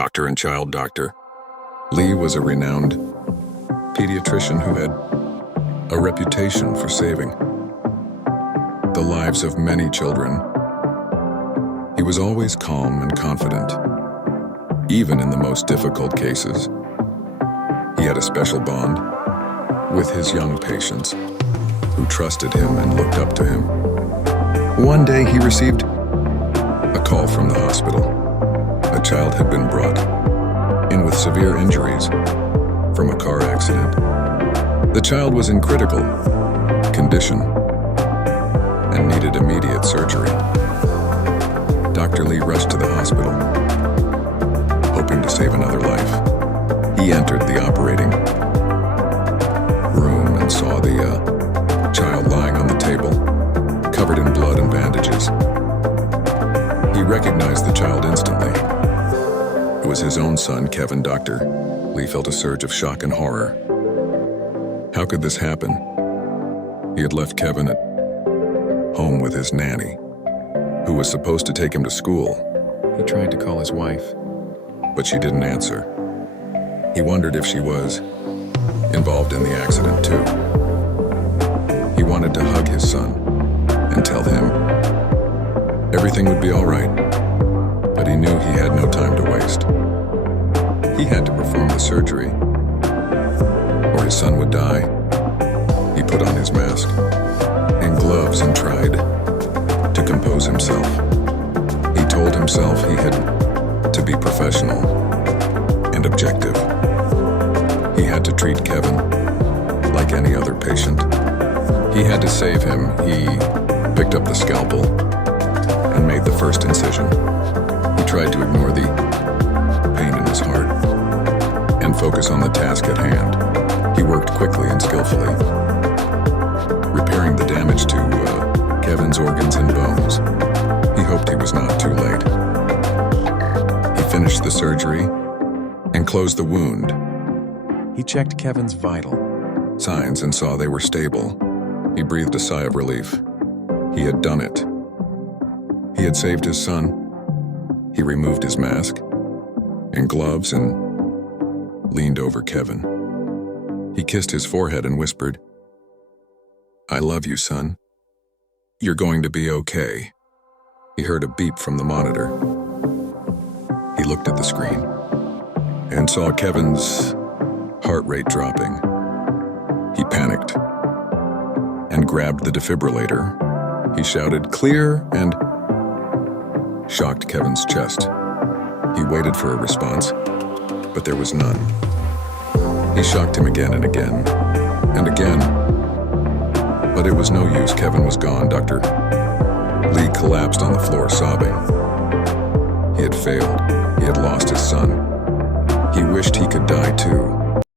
doctor and child doctor. Lee was a renowned pediatrician who had a reputation for saving the lives of many children. He was always calm and confident, even in the most difficult cases. He had a special bond with his young patients, who trusted him and looked up to him. One day he received a call from the hospital. A child had been brought in with severe injuries from a car accident. The child was in critical condition and needed immediate surgery. Dr. Lee rushed to the hospital, hoping to save another life. He entered the operating room and saw the child lying on the table, covered in blood and bandages. He recognized the child instantly. It was his own son, Kevin. Dr. Lee felt a surge of shock and horror. How could this happen? He had left Kevin at home with his nanny, who was supposed to take him to school. He tried to call his wife, but she didn't answer. He wondered if she was involved in the accident too. He wanted to hug his son and tell him everything would be all right, but he knew he had no time to waste. He had to perform the surgery, or his son would die. He put on his mask and gloves and tried to compose himself. He told himself he had to be professional and objective. He had to treat Kevin like any other patient. He had to save him. He picked up the scalpel and made the first incision. He tried to ignore the pain in his heart and focus on the task at hand. He worked quickly and skillfully, repairing the damage to Kevin's organs and bones. He hoped he was not too late. He finished the surgery and closed the wound. He checked Kevin's vital signs and saw they were stable. He breathed a sigh of relief. He had done it. He had saved his son. He removed his mask and gloves and leaned over Kevin. He kissed his forehead and whispered, "I love you, son. You're going to be okay." He heard a beep from the monitor. He looked at the screen and saw Kevin's heart rate dropping. He panicked and grabbed the defibrillator. He shouted, "Clear," and shocked Kevin's chest. He waited for a response, but there was none. He shocked him again and again and again, but it was no use. Kevin was gone. Dr. Lee collapsed on the floor, sobbing. He had failed. He had lost his son. He wished he could die too.